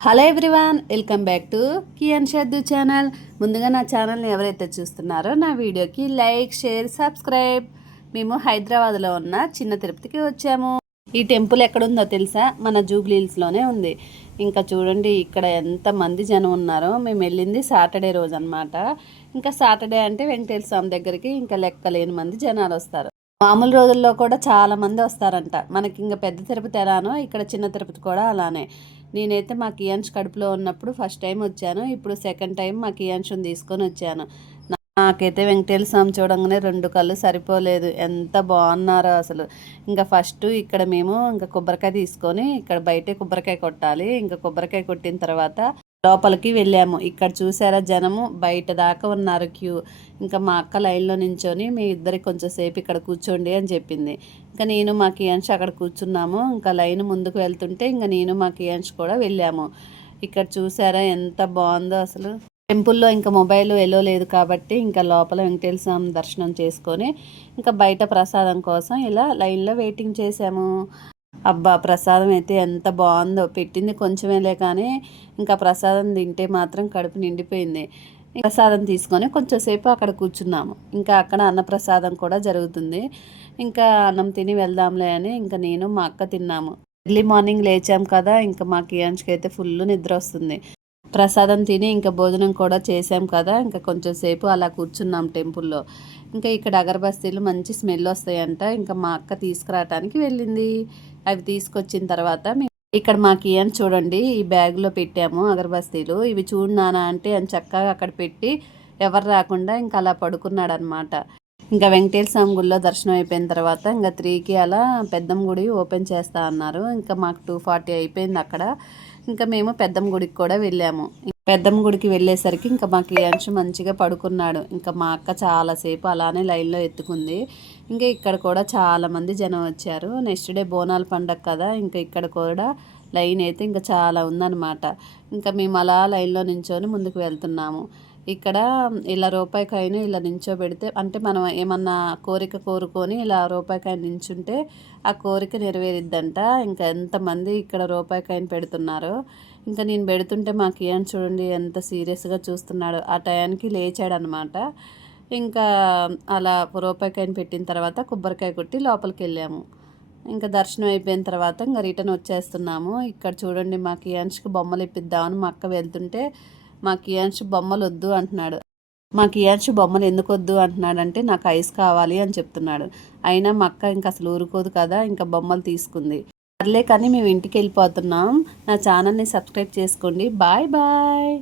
Hello everyone, welcome back to కియాన్ షద్దు channel. ముందుగా నా ఛానల్ని ఎవరైతే చూస్తున్నారో నా వీడియోకి లైక్, షేర్, సబ్స్క్రైబ్. మేము హైదరాబాద్లో ఉన్న చిన్న తిరుపతికి వచ్చాము. ఈ టెంపుల్ ఎక్కడుందో తెలుసా? మన జూబ్లీ హిల్స్లోనే ఉంది. ఇంకా చూడండి ఇక్కడ ఎంతమంది జనం ఉన్నారో. మేము వెళ్ళింది సాటర్డే రోజు అనమాట. ఇంకా సాటర్డే అంటే వెంకటేశ్వర స్వామి దగ్గరికి ఇంకా లెక్కలేని మంది జనాలు వస్తారు. మామూలు రోజుల్లో కూడా చాలామంది వస్తారంట. మనకి ఇంకా పెద్ద తిరుపతి ఎలానో ఇక్కడ చిన్న తిరుపతి కూడా అలానే. నేనైతే మా కియాన్స్ కడుపులో ఉన్నప్పుడు ఫస్ట్ టైం వచ్చాను. ఇప్పుడు సెకండ్ టైం మా కియాన్స్ని తీసుకొని వచ్చాను. నాకైతే వెంకటేశ్వర స్వామి చూడంగానే రెండు కళ్ళు సరిపోలేదు. ఎంత బాగున్నారో అసలు. ఇంకా ఫస్ట్ ఇక్కడ మేము ఇంకా కొబ్బరికాయ తీసుకొని ఇక్కడ బయటే కొబ్బరికాయ కొట్టాలి. ఇంకా కొబ్బరికాయ కొట్టిన తర్వాత లోపలికి వెళ్ళాము. ఇక్కడ చూసారా జనము బయట దాకా ఉన్నారు క్యూ. ఇంకా మా అక్క లైన్లో నించొని మీ ఇద్దరికి కొంచెం సేపు ఇక్కడ కూర్చోండి అని చెప్పింది. ఇంకా నేను మా కియాన్స్ అక్కడ కూర్చున్నాము. ఇంకా లైన్ ముందుకు వెళ్తుంటే ఇంకా నేను మా కియాన్స్ కూడా వెళ్ళాము. ఇక్కడ చూసారా ఎంత బాగుందో అసలు. టెంపుల్లో ఇంకా మొబైల్ ఎలో లేదు కాబట్టి ఇంకా లోపల వెంకటేశ్వర స్వామి దర్శనం చేసుకొని ఇంకా బయట ప్రసాదం కోసం ఇలా లైన్లో వెయిటింగ్ చేసాము. అబ్బా ప్రసాదం అయితే ఎంత బాగుందో. పెట్టింది కొంచెమేలే కానీ ఇంకా ప్రసాదం తింటే మాత్రం కడుపు నిండిపోయింది. ప్రసాదం తీసుకొని కొంచెంసేపు అక్కడ కూర్చున్నాము. ఇంకా అక్కడ అన్నప్రసాదం కూడా జరుగుతుంది. ఇంకా అన్నం తిని వెళ్దాంలే అని ఇంకా నేను మా అక్క తిన్నాము. ఎర్లీ మార్నింగ్ లేచాం కదా, ఇంకా మా కియాన్స్కి అయితే ఫుల్ నిద్ర వస్తుంది. ప్రసాదం తిని ఇంకా భోజనం కూడా చేసాం కదా, ఇంకా కొంచెం సేపు అలా కూర్చున్నాం టెంపుల్లో. ఇంకా ఇక్కడ అగరబస్తీలు మంచి స్మెల్ వస్తాయంట. ఇంకా మా అక్క తీసుకురావటానికి వెళ్ళింది. అవి తీసుకొచ్చిన తర్వాత ఇక్కడ మా కియాన్ చూడండి ఈ బ్యాగ్లో పెట్టాము అగరబస్తీలు. ఇవి చూడు నాన్న అంటే అని చక్కగా అక్కడ పెట్టి ఎవరు రాకుండా ఇంకా అలా పడుకున్నాడు అనమాట. ఇంకా వెంకటేశ్వర స్వామి గుడిలో దర్శనం అయిపోయిన తర్వాత ఇంకా 3కి అలా పెద్దమ్మ గుడి ఓపెన్ చేస్తా అన్నారు. ఇంకా మాకు 2:40 అయిపోయింది అక్కడ. ఇంకా మేము పెద్దమ్మ గుడికి కూడా వెళ్ళాము. పెద్దమ్మ గుడికి వెళ్ళేసరికి ఇంకా మా కియాన్స్ మంచిగా పడుకున్నాడు. ఇంకా మా అక్క చాలాసేపు అలానే లైన్లో ఎత్తుకుంది. ఇంకా ఇక్కడ కూడా చాలామంది జనం వచ్చారు. నెక్స్ట్ డే బోనాల పండగ కదా, ఇంకా ఇక్కడ కూడా లైన్ అయితే ఇంకా చాలా ఉందన్నమాట. ఇంకా మేము అలా లైన్లో నించొని ముందుకు వెళ్తున్నాము. ఇక్కడ ఇలా రూపాయి కాయిన్ ఇలా నించోబెడితే అంటే మనం ఏమన్నా కోరిక కోరుకొని ఇలా రూపాయి కాయిన్ నించుంటే ఆ కోరిక నెరవేరిద్దంట. ఇంకా ఎంతమంది ఇక్కడ రూపాయి కాయిన్ పెడుతున్నారో. ఇంకా నేను పెడుతుంటే మా కియాన్ చూడండి ఎంత సీరియస్గా చూస్తున్నాడు. ఆ టయానికి లేచాడనమాట. ఇంకా అలా రూపాయి కాయిన్ పెట్టిన తర్వాత కొబ్బరికాయ కొట్టి లోపలికి వెళ్ళాము. ఇంకా దర్శనం అయిపోయిన తర్వాత ఇంకా రిటర్న్ వచ్చేస్తున్నాము. ఇక్కడ చూడండి మా కియాన్స్కి బొమ్మలు ఇప్పిద్దామని మా అక్క వెళ్తుంటే మా కియాన్స్ బొమ్మలు వద్దు అంటున్నాడు. మా కియాన్స్ బొమ్మలు ఎందుకు వద్దు అంటున్నాడంటే నాకు ఐస్ కావాలి అని చెప్తున్నాడు. అయినా మా అక్క ఇంకా అసలు ఊరుకోదు కదా, ఇంకా బొమ్మలు తీసుకుంది. సర్లే కానీ మేము ఇంటికి వెళ్ళిపోతున్నాం. నా ఛానల్ని సబ్స్క్రైబ్ చేసుకోండి. Bye bye.